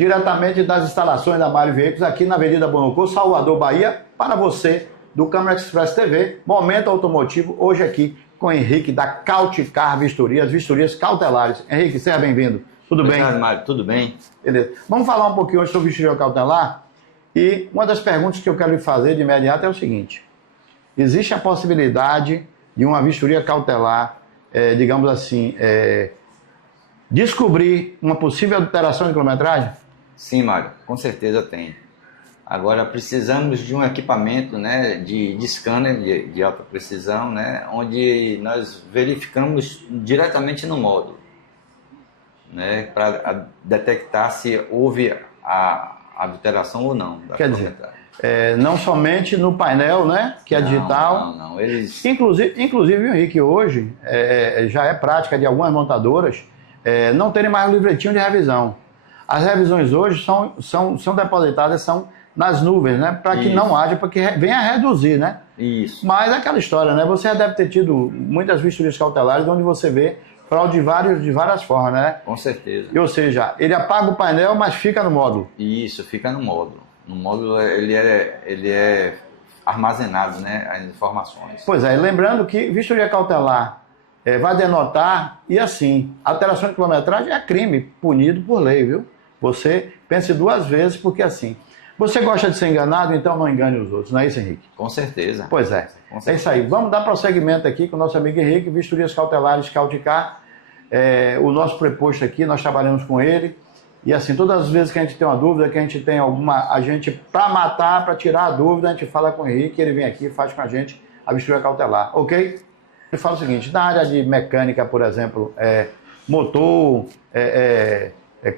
diretamente das instalações da Mário Veículos, aqui na Avenida Bonocô, Salvador, Bahia, para você, do Câmara Express TV, Momento Automotivo, hoje aqui com Henrique da Cauticar Vistorias, vistorias cautelares. Henrique, seja bem-vindo. Tudo bem? Obrigado, Mário. Tudo bem? Beleza. Vamos falar um pouquinho hoje sobre vistoria cautelar, e uma das perguntas que eu quero lhe fazer de imediato é o seguinte: existe a possibilidade de uma vistoria cautelar, digamos assim, descobrir uma possível adulteração de quilometragem? Sim, Mário, com certeza tem. Agora precisamos de um equipamento, né, de scanner de alta precisão, né, onde nós verificamos diretamente no módulo, né, para detectar se houve a adulteração ou não. Quer dizer, não somente no painel, né, que é digital. Não. Eles... Inclusive, Henrique, hoje já é prática de algumas montadoras não terem mais um livretinho de revisão. As revisões hoje são depositadas, são nas nuvens, né? Para que não haja, para que venha a reduzir, né? Isso. Mas é aquela história, né? Você já deve ter tido muitas vistorias cautelares onde você vê fraude de várias formas, né? Com certeza. Ou seja, ele apaga o painel, mas fica no módulo. Isso, fica no módulo. No módulo ele é armazenado, né? As informações. Pois é, lembrando que vistoria cautelar vai denotar, e assim, alteração de quilometragem é crime, punido por lei, viu? Você pense duas vezes, porque assim, você gosta de ser enganado, então não engane os outros, não é isso, Henrique? Com certeza. Pois é. É isso aí. Vamos dar prosseguimento aqui com o nosso amigo Henrique, vistorias cautelares Cauticar. O nosso preposto aqui, nós trabalhamos com ele. E assim, todas as vezes que a gente tem uma dúvida, que a gente tem alguma... A gente, para matar, para tirar a dúvida, a gente fala com o Henrique, ele vem aqui e faz com a gente a vistoria cautelar, ok? Ele fala o seguinte: na área de mecânica, por exemplo, motor,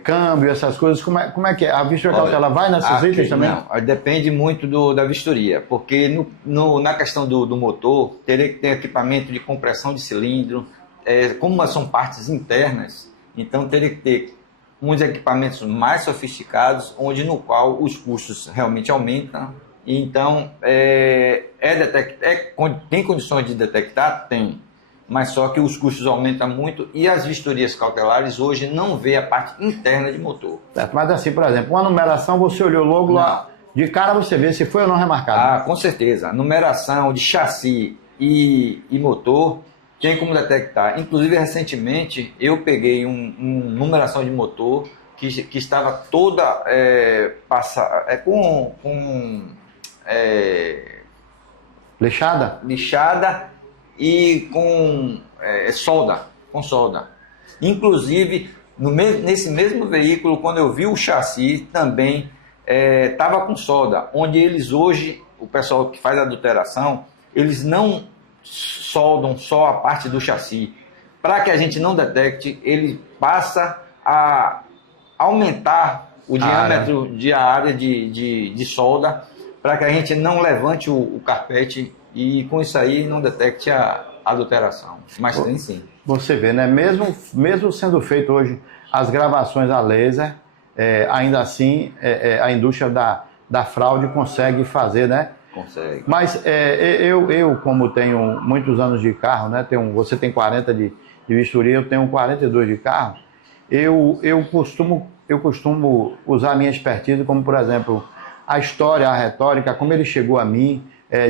câmbio, essas coisas, como é que é? A vistoria cautelar vai nessas itens também? Não, depende muito da vistoria, porque na questão do motor, teria que ter equipamento de compressão de cilindro, como são partes internas, então teria que ter uns equipamentos mais sofisticados, no qual os custos realmente aumentam. Então, tem condições de detectar? Tem. Mas só que os custos aumentam muito e as vistorias cautelares hoje não vê a parte interna de motor. Certo, mas assim, por exemplo, uma numeração, você olhou logo lá, de cara você vê se foi ou não remarcado. Ah, com certeza. A numeração de chassi e motor tem como detectar. Inclusive, recentemente, eu peguei uma numeração de motor que estava toda lixada e com solda. Inclusive, nesse mesmo veículo, quando eu vi o chassi, também estava com solda, onde eles hoje, o pessoal que faz a adulteração, eles não soldam só a parte do chassi. Para que a gente não detecte, ele passa a aumentar o diâmetro de área de solda, para que a gente não levante o carpete e com isso aí não detecte a adulteração. Mas tem sim. Você vê, né? Mesmo sendo feito hoje as gravações a laser, ainda assim a indústria da fraude consegue fazer, né? Consegue. Mas eu, como tenho muitos anos de carro, né? Você tem 40 de vistoria, eu tenho 42 de carro. Eu costumo usar a minha expertise como, por exemplo, a história, a retórica, como ele chegou a mim,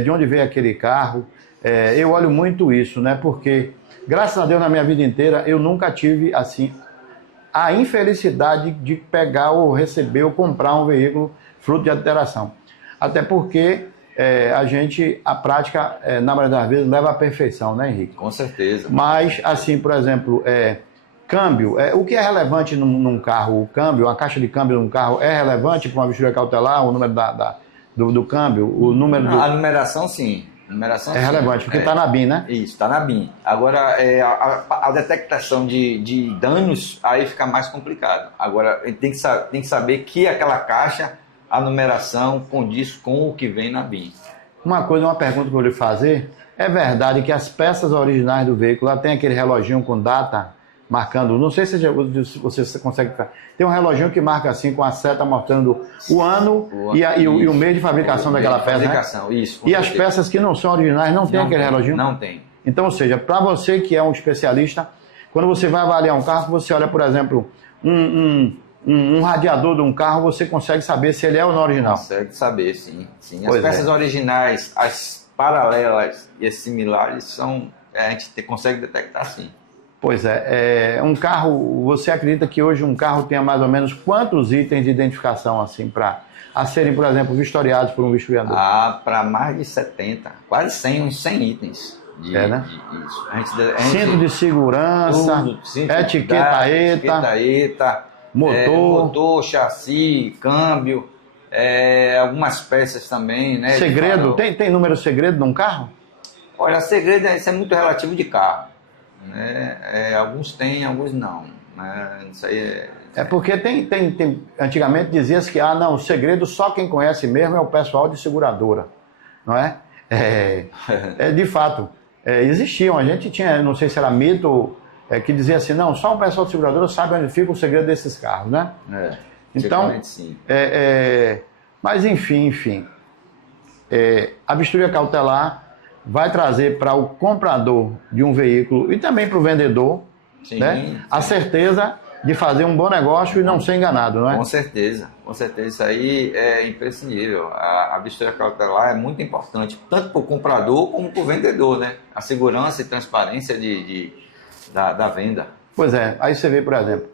de onde veio aquele carro. Eu olho muito isso, né? Porque, graças a Deus, na minha vida inteira, eu nunca tive, assim, a infelicidade de pegar ou receber ou comprar um veículo fruto de adulteração. Até porque a prática, na maioria das vezes, leva à perfeição, né, Henrique? Com certeza. Mas, assim, por exemplo, câmbio, o que é relevante num carro? O câmbio, a caixa de câmbio num carro é relevante para uma vistoria cautelar, o número do câmbio, o número A numeração, sim. Numeração, relevante, porque está na BIM, né? Isso, está na BIM. Agora, a detectação de danos, aí fica mais complicado. Agora, tem que saber que aquela caixa, a numeração condiz com o que vem na BIM. Uma pergunta que eu vou lhe fazer: é verdade que as peças originais do veículo, lá tem aquele reloginho com data marcando, não sei se você consegue... Tem um reloginho que marca assim com a seta mostrando o ano e o mês de fabricação daquela peça, fabricação, né? Isso. E as peças que não são originais não tem aquele reloginho? Não tem. Então, ou seja, para você que é um especialista, quando você vai avaliar um carro, você olha, por exemplo, um um radiador de um carro, você consegue saber se ele é ou não original. Consegue saber, sim. Sim. As Pois peças é. originais, as paralelas e as similares, a gente consegue detectar, sim. Pois é, um carro, você acredita que hoje um carro tenha mais ou menos quantos itens de identificação assim a serem, por exemplo, vistoriados por um vistoriador? Para mais de 70, quase 100, uns 100 itens. Né? Isso. Cinto de segurança, etiqueta ETA, motor, chassi, câmbio, algumas peças também, né? Segredo, tem número segredo num carro? Olha, segredo isso é muito relativo de carro, né? Alguns têm, alguns não, né? Isso aí é porque antigamente dizia-se que não, o segredo só quem conhece mesmo é o pessoal de seguradora, não é? De fato, existiam, a gente tinha, não sei se era mito, que dizia assim, não, só o pessoal de seguradora sabe onde fica o segredo desses carros, né? Então, sim. Mas enfim, a vistoria cautelar vai trazer para o comprador de um veículo e também para o vendedor, sim, né, a certeza de fazer um bom negócio e não ser enganado, não é? Com certeza. Isso aí é imprescindível. A vistoria cautelar é muito importante, tanto para o comprador como para o vendedor, né? A segurança e transparência da venda. Pois é, aí você vê, por exemplo,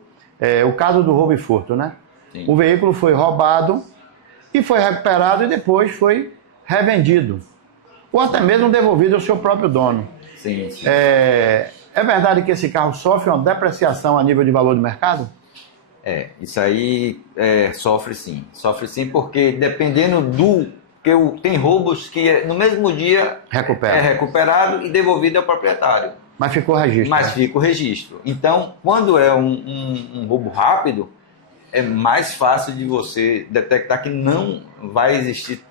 o caso do roubo e furto, né? Sim. O veículo foi roubado e foi recuperado e depois foi revendido, ou até mesmo devolvido ao seu próprio dono. Sim. É verdade que esse carro sofre uma depreciação a nível de valor de mercado? Isso aí sofre sim, porque dependendo porque tem roubos que no mesmo dia é recuperado e devolvido ao proprietário. Mas ficou registro. Mas fica o registro. Então, quando é um roubo rápido, é mais fácil de você detectar que não vai existir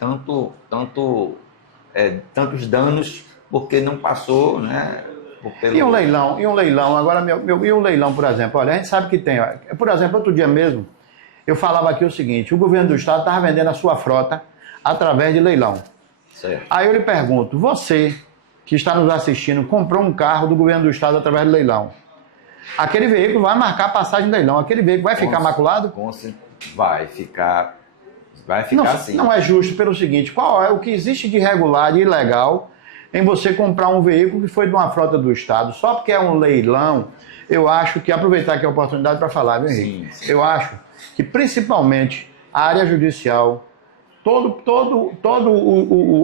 tantos danos, porque não passou, né? E um leilão, agora, e um leilão, por exemplo, olha, a gente sabe que tem, por exemplo, outro dia mesmo, eu falava aqui o seguinte, o governo do estado estava vendendo a sua frota através de leilão. Certo. Aí eu lhe pergunto, você que está nos assistindo, comprou um carro do governo do estado através de leilão, aquele veículo vai marcar a passagem de leilão, aquele veículo vai ficar maculado? Vai ficar sim. Não é justo pelo seguinte, qual é o que existe de irregular, de ilegal, em você comprar um veículo que foi de uma frota do estado, só porque é um leilão? Eu acho que, aproveitar aqui a oportunidade para falar, viu, Henrique? Sim. Eu acho que principalmente a área judicial,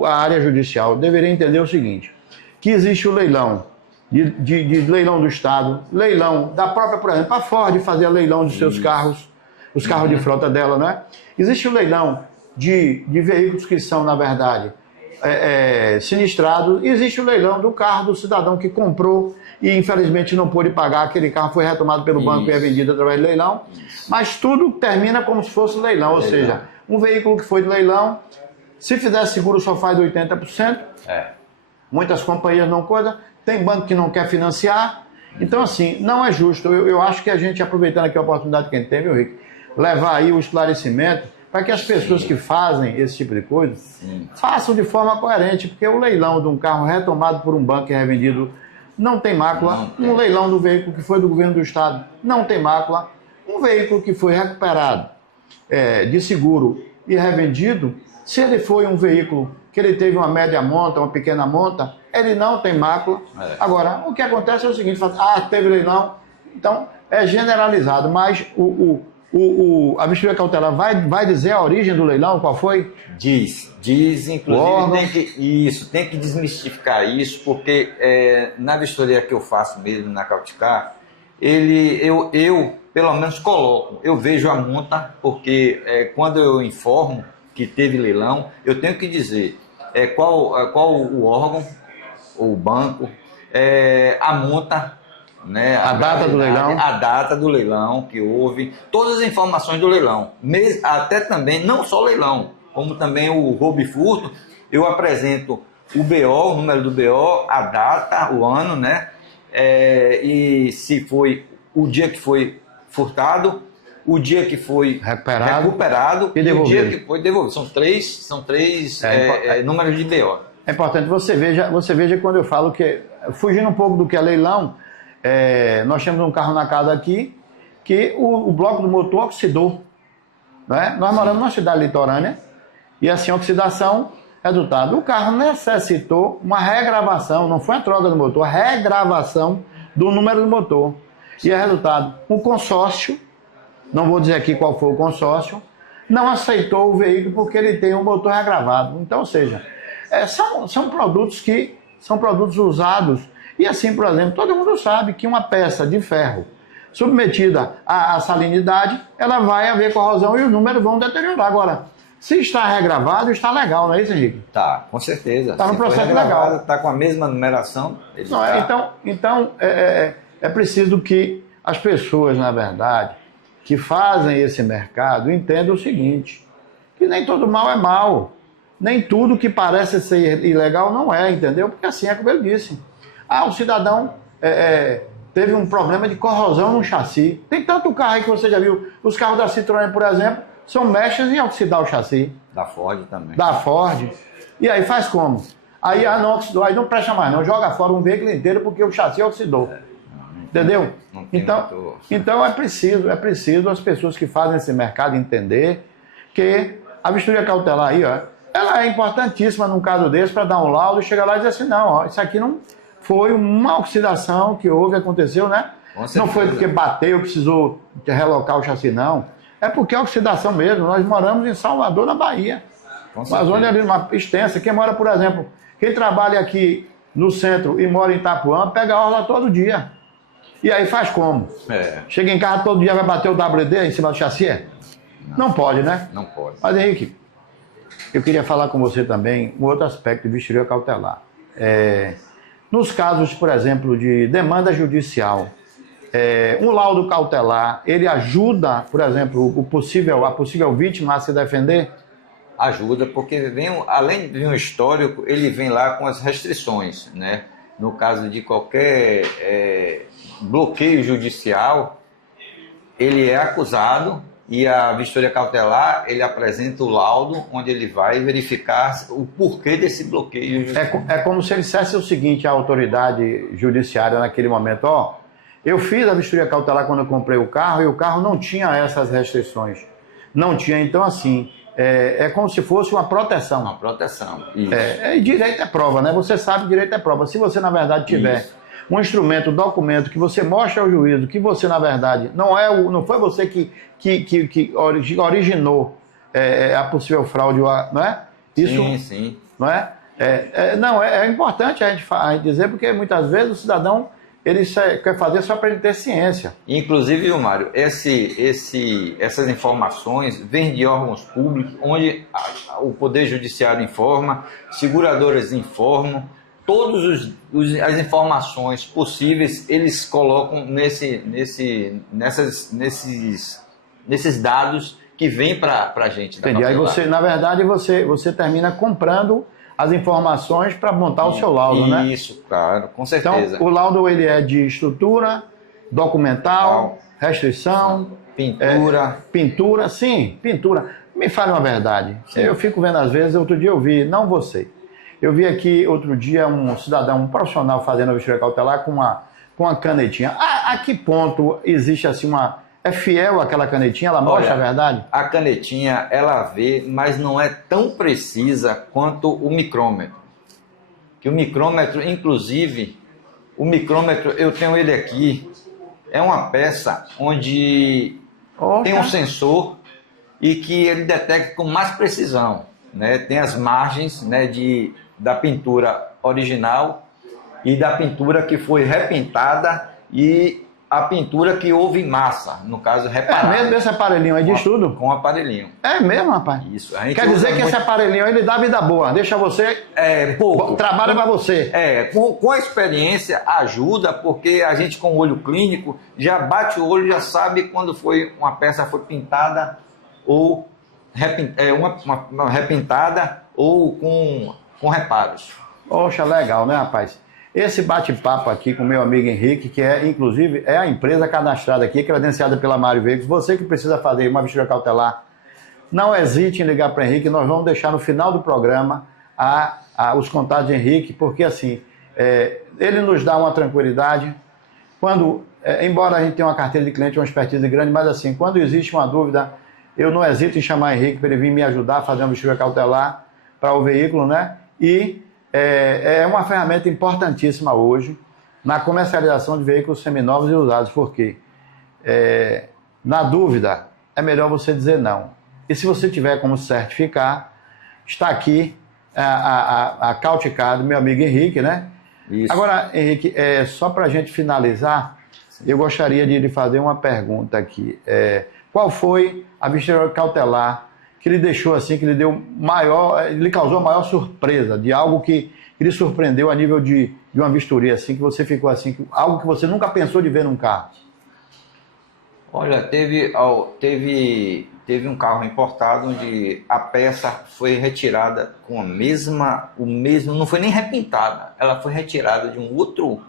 a área judicial deveria entender o seguinte, que existe o leilão, de leilão do estado, leilão da própria, por exemplo, a Ford fazer leilão dos seus carros, os carros de frota dela, né? Existe o leilão de veículos que são, na verdade, sinistrado, existe o leilão do carro do cidadão que comprou e infelizmente não pôde pagar, aquele carro foi retomado pelo banco e é vendido através de leilão, mas tudo termina como se fosse leilão, ou seja, um veículo que foi de leilão, se fizer seguro só faz 80%, muitas companhias não cuidam, tem banco que não quer financiar, então assim, não é justo, eu acho que a gente, aproveitando aqui a oportunidade que a gente tem, meu Rico, levar aí o esclarecimento para que as pessoas que fazem esse tipo de coisa façam de forma coerente, porque o leilão de um carro retomado por um banco e revendido não tem mácula, um leilão do veículo que foi do governo do estado não tem mácula, um veículo que foi recuperado de seguro e revendido, se ele foi um veículo que ele teve uma média monta, uma pequena monta, ele não tem mácula. Agora, o que acontece é o seguinte, teve leilão, então é generalizado, mas a vistoria cautelar vai dizer a origem do leilão, qual foi? Diz, inclusive tem que desmistificar isso, porque na vistoria que eu faço mesmo, na Cauticar, eu pelo menos eu vejo a monta, porque quando eu informo que teve leilão, eu tenho que dizer qual o órgão, ou o banco, a monta, né, a data do leilão, a data do leilão que houve, todas as informações do leilão, até também, não só leilão, como também o roubo e furto, eu apresento o BO, o número do BO, a data, o ano, né, e se foi o dia que foi furtado, o dia que foi recuperado e o dia que foi devolvido. São três números de BO. É importante, você veja quando eu falo que, fugindo um pouco do que é leilão, nós temos um carro na casa aqui, que o bloco do motor oxidou. Né? Nós moramos numa cidade litorânea e assim a oxidação é resultado. O carro necessitou uma regravação, não foi a troca do motor, a regravação do número do motor. E é resultado, o consórcio, não vou dizer aqui qual foi o consórcio, não aceitou o veículo porque ele tem um motor regravado. Então, ou seja, são produtos que são produtos usados. E assim, por exemplo, todo mundo sabe que uma peça de ferro submetida à salinidade, ela vai haver corrosão e os números vão deteriorar. Agora, se está regravado, está legal, não é isso, Henrique? Tá, com certeza. Está no processo legal. Está com a mesma numeração. Não, então é preciso que as pessoas, na verdade, que fazem esse mercado, entendam o seguinte, que nem todo mal é mal. Nem tudo que parece ser ilegal não é, entendeu? Porque assim é como eu disse. O cidadão teve um problema de corrosão no chassi. Tem tanto carro aí que você já viu. Os carros da Citroën, por exemplo, são mechas em oxidar o chassi. Da Ford também. Da Ford. E aí faz como? Aí não oxidou, aí não presta mais não. Joga fora um veículo inteiro porque o chassi oxidou. Entendeu? Então é preciso as pessoas que fazem esse mercado entender que a vistoria cautelar aí, ó, ela é importantíssima num caso desse para dar um laudo e chegar lá e dizer assim, não, ó, isso aqui não foi uma oxidação que houve, aconteceu, né? Não foi porque bateu, precisou relocar o chassi, não. É porque é oxidação mesmo. Nós moramos em Salvador, na Bahia. Uma zona ali, uma extensa. Quem mora, por exemplo, quem trabalha aqui no centro e mora em Itapuã, pega a orla todo dia. E aí faz como? Chega em casa todo dia, vai bater o WD em cima do chassi? Não pode, né? Não pode. Mas, Henrique, eu queria falar com você também um outro aspecto de vistoria cautelar. Nos casos, por exemplo, de demanda judicial, um laudo cautelar, ele ajuda, por exemplo, a possível vítima a se defender? Ajuda, porque além de um histórico, ele vem lá com as restrições, né? No caso de qualquer bloqueio judicial, ele é acusado e a vistoria cautelar, ele apresenta o laudo onde ele vai verificar o porquê desse bloqueio judicial. É como se ele dissesse o seguinte à autoridade judiciária naquele momento, eu fiz a vistoria cautelar quando eu comprei o carro e o carro não tinha essas restrições. Não tinha, então assim, é como se fosse uma proteção. Uma proteção, isso. E direito é prova, né? Você sabe que direito é prova. Se você, na verdade, tiver um instrumento, um documento que você mostra ao juízo que você, na verdade, não foi você que originou a possível fraude, não é? Isso, sim. Não é? É importante a gente dizer, porque muitas vezes o cidadão ele quer fazer só para ele ter ciência. Inclusive, Mário, essas informações vêm de órgãos públicos, onde o Poder Judiciário informa, seguradoras informam, todas as informações possíveis eles colocam nesses dados que vêm para a gente. Entendi. Aí você, na verdade, você termina comprando as informações para montar o seu laudo, né? Isso, claro, com certeza. Então, o laudo ele é de estrutura, documental, restrição, pintura. Sim, pintura. Me fale uma verdade. Sim. Eu fico vendo às vezes, outro dia eu vi, não você. Eu vi aqui outro dia um cidadão, um profissional fazendo a vistoria cautelar com uma canetinha. A que ponto existe assim é fiel aquela canetinha? Ela mostra a verdade? A canetinha, ela vê, mas não é tão precisa quanto o micrômetro. Que o micrômetro, inclusive, eu tenho ele aqui, é uma peça onde tem um sensor e que ele detecta com mais precisão, né? Tem as margens, né, da pintura original e da pintura que foi repintada e a pintura que houve em massa, no caso reparada. É mesmo desse aparelhinho aí de estudo? Com aparelhinho. É mesmo, rapaz? Isso. Quer dizer que esse aparelhinho aí, ele dá vida boa, deixa você... pouco. Trabalha para você. Com a experiência ajuda, porque a gente com o olho clínico já bate o olho, já sabe quando uma peça foi pintada ou uma repintada ou com reparos. Poxa, legal, né, rapaz? Esse bate-papo aqui com o meu amigo Henrique, que inclusive, a empresa cadastrada aqui, credenciada pela Mário Veículos. Você que precisa fazer uma vistoria cautelar, não hesite em ligar para o Henrique. Nós vamos deixar no final do programa os contatos de Henrique, porque assim, ele nos dá uma tranquilidade. quando, embora a gente tenha uma carteira de cliente, uma expertise grande, mas assim, quando existe uma dúvida, eu não hesito em chamar Henrique para ele vir me ajudar a fazer uma vistoria cautelar para o veículo, né? E é uma ferramenta importantíssima hoje na comercialização de veículos seminovos e usados, porque na dúvida é melhor você dizer não. E se você tiver como certificar, está aqui a Cauticar do meu amigo Henrique, né? Isso. Agora, Henrique, só para a gente finalizar, sim, eu gostaria de lhe fazer uma pergunta aqui. Qual foi a vistoria cautelar que lhe deixou assim, que lhe causou a maior surpresa, de algo que lhe surpreendeu a nível de uma vistoria, assim, que você ficou assim, algo que você nunca pensou de ver num carro? Olha, teve um carro importado onde a peça foi retirada com o mesmo, não foi nem repintada, ela foi retirada de um outro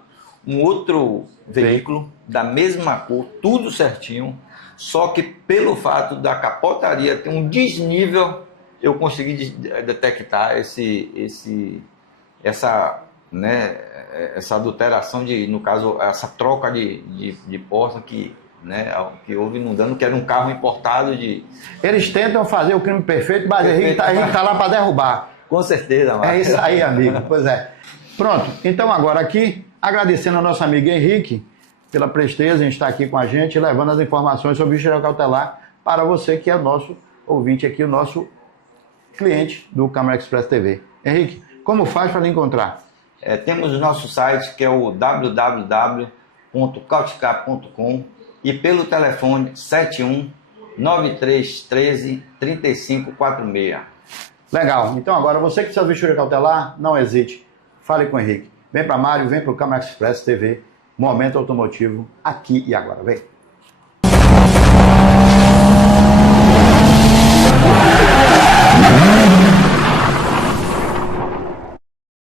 veículo da mesma cor, tudo certinho, só que pelo fato da capotaria ter um desnível, eu consegui detectar essa adulteração, no caso, essa troca de porta que houve no dano, que era um carro importado Eles tentam fazer o crime perfeito, mas a gente tá lá para derrubar. Com certeza, Marcos. É isso aí, amigo. Pois é. Pronto. Então agora aqui, agradecendo ao nosso amigo Henrique pela presteza em estar aqui com a gente, levando as informações sobre o vistoria cautelar para você que é o nosso ouvinte aqui, o nosso cliente do Câmara Express TV. Henrique, como faz para lhe encontrar? Temos o nosso site, que é o www.cauticar.com, e pelo telefone 71-9313-3546. Legal. Então agora, você que precisa de vistoria cautelar, não hesite. Fale com o Henrique. Vem para Mário, vem para o Câmara Express TV. Momento automotivo, aqui e agora. Vem.